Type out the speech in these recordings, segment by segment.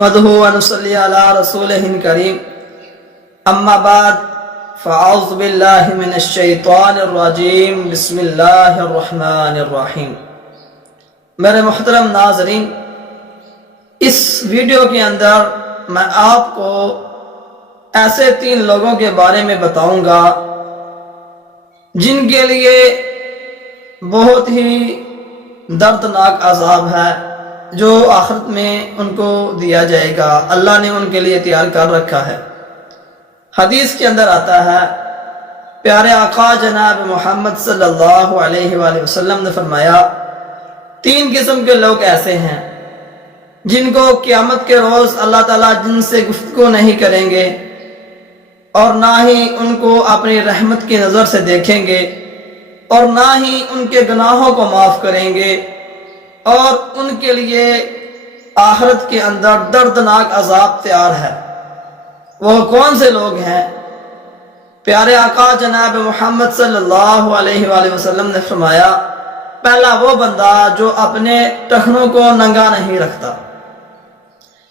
نحمده ونصلي على رسوله الكريم اما بعد فاعوذ باللہ من الشیطان الرجیم بسم اللہ الرحمن الرحیم۔ میرے محترم ناظرین، اس ویڈیو کے اندر میں آپ کو ایسے 3 لوگوں کے بارے میں بتاؤں گا جن کے لیے بہت ہی دردناک عذاب ہے جو آخرت میں ان کو دیا جائے گا، اللہ نے ان کے لیے تیار کر رکھا ہے۔ حدیث کے اندر آتا ہے، پیارے آقا جناب محمد صلی اللہ علیہ وآلہ وسلم نے فرمایا 3 قسم کے لوگ ایسے ہیں جن کو قیامت کے روز اللہ تعالیٰ جن سے گفتگو نہیں کریں گے اور نہ ہی ان کو اپنی رحمت کی نظر سے دیکھیں گے اور نہ ہی ان کے گناہوں کو معاف کریں گے، اور ان کے لیے آخرت کے اندر دردناک عذاب تیار ہے۔ وہ کون سے لوگ ہیں؟ پیارے آقا جناب محمد صلی اللہ علیہ وآلہ وسلم نے فرمایا، پہلا وہ بندہ جو اپنے ٹخنوں کو ننگا نہیں رکھتا،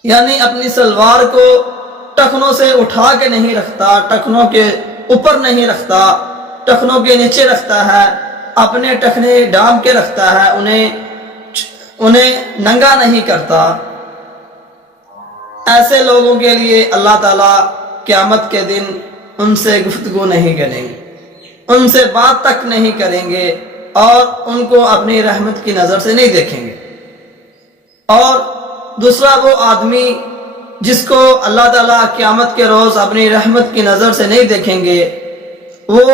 یعنی اپنی سلوار کو ٹخنوں سے اٹھا کے نہیں رکھتا، ٹخنوں کے اوپر نہیں رکھتا، ٹخنوں کے نیچے رکھتا ہے، اپنے ٹخنے ڈام کے رکھتا ہے، انہیں ننگا نہیں کرتا۔ ایسے لوگوں کے لیے اللہ تعالیٰ قیامت کے دن ان سے گفتگو نہیں کریں گے، ان سے بات تک نہیں کریں گے اور ان کو اپنی رحمت کی نظر سے نہیں دیکھیں گے۔ اور دوسرا وہ آدمی جس کو اللہ تعالیٰ قیامت کے روز اپنی رحمت کی نظر سے نہیں دیکھیں گے، وہ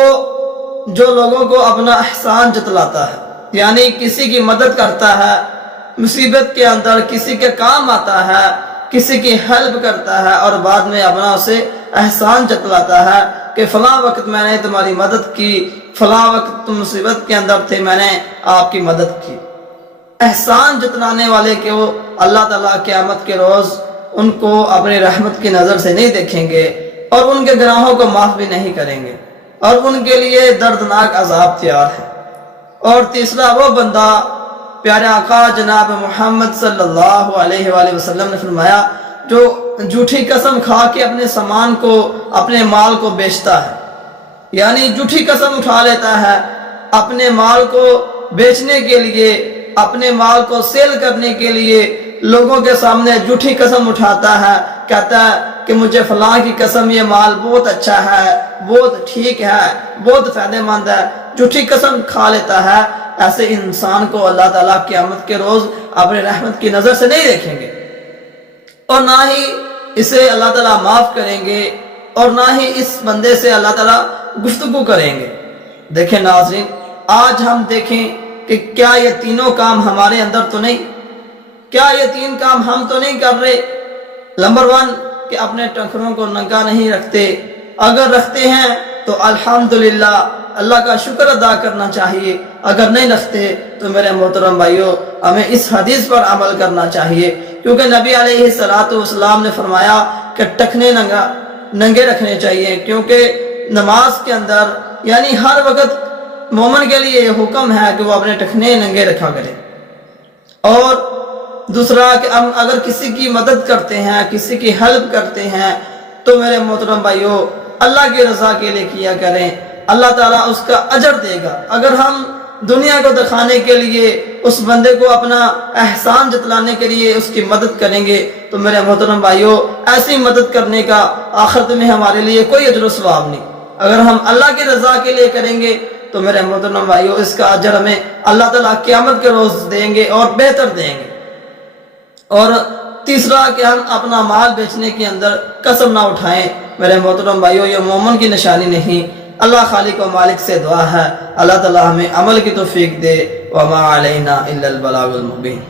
جو لوگوں کو اپنا احسان جتلاتا ہے، یعنی کسی کی مدد کرتا ہے، مصیبت کے اندر کسی کے کام آتا ہے، کسی کی ہیلپ کرتا ہے اور بعد میں اپنا اسے احسان جتلاتا ہے کہ فلاں وقت میں نے تمہاری مدد کی، فلاں وقت تم مصیبت کے اندر تھے، میں نے آپ کی مدد کی۔ احسان جتلانے والے کے وہ اللہ تعالیٰ قیامت کے روز ان کو اپنی رحمت کی نظر سے نہیں دیکھیں گے اور ان کے گناہوں کو معاف بھی نہیں کریں گے اور ان کے لیے دردناک عذاب تیار ہے۔ اور تیسرا وہ بندہ، پیارے آقا جناب محمد صلی اللہ علیہ وآلہ وسلم نے فرمایا، جو جھوٹی قسم کھا کے اپنے سامان کو، اپنے مال کو بیچتا ہے، یعنی جھوٹی قسم اٹھا لیتا ہے اپنے مال کو بیچنے کے لیے، اپنے مال کو سیل کرنے کے لیے لوگوں کے سامنے جھوٹی قسم اٹھاتا ہے، کہتا ہے کہ مجھے فلاں کی قسم یہ مال بہت اچھا ہے، بہت ٹھیک ہے، بہت فائدہ مند ہے، جھوٹی قسم کھا لیتا ہے۔ ایسے انسان کو اللہ تعالیٰ قیامت کے روز اپنی رحمت کی نظر سے نہیں دیکھیں گے اور نہ ہی اسے اللہ تعالیٰ معاف کریں گے اور نہ ہی اس بندے سے اللہ تعالیٰ گفتگو کریں گے۔ دیکھیں ناظرین، آج ہم دیکھیں کہ کیا یہ تینوں کام ہمارے اندر تو نہیں؟ کیا یہ 3 کام ہم تو نہیں کر رہے؟ نمبر 1 کہ اپنے ٹخنوں کو ننگا نہیں رکھتے، اگر رکھتے ہیں تو الحمدللہ اللہ کا شکر ادا کرنا چاہیے، اگر نہیں رکھتے تو میرے محترم بھائیوں ہمیں اس حدیث پر عمل کرنا چاہیے، کیونکہ نبی علیہ السلام نے فرمایا کہ ٹخنے ننگے رکھنے چاہیے، کیونکہ نماز کے اندر یعنی ہر وقت مومن کے لیے یہ حکم ہے کہ وہ اپنے ٹخنے ننگے رکھا کرے۔ اور دوسرا کہ ہم اگر کسی کی مدد کرتے ہیں، کسی کی ہیلپ کرتے ہیں تو میرے محترم بھائیوں اللہ کی رضا کے لیے کیا کریں، اللہ تعالیٰ اس کا اجر دے گا۔ اگر ہم دنیا کو دکھانے کے لیے اس بندے کو اپنا احسان جتلانے کے لیے اس کی مدد کریں گے تو میرے محترم بھائیوں ایسی مدد کرنے کا آخرت میں ہمارے لیے کوئی اجر و ثواب نہیں۔ اگر ہم اللہ کی رضا کے لیے کریں گے تو میرے محترم بھائیوں اس کا اجر ہمیں اللہ تعالیٰ قیامت کے روز دیں گے اور بہتر دیں گے۔ اور تیسرا کہ ہم اپنا مال بیچنے کے اندر قسم نہ اٹھائیں، میرے محترم بھائیوں یہ مومن کی نشانی نہیں۔ اللہ خالق و مالک سے دعا ہے اللہ تعالیٰ ہمیں عمل کی توفیق دے، وما علینا الا البلاغ المبین۔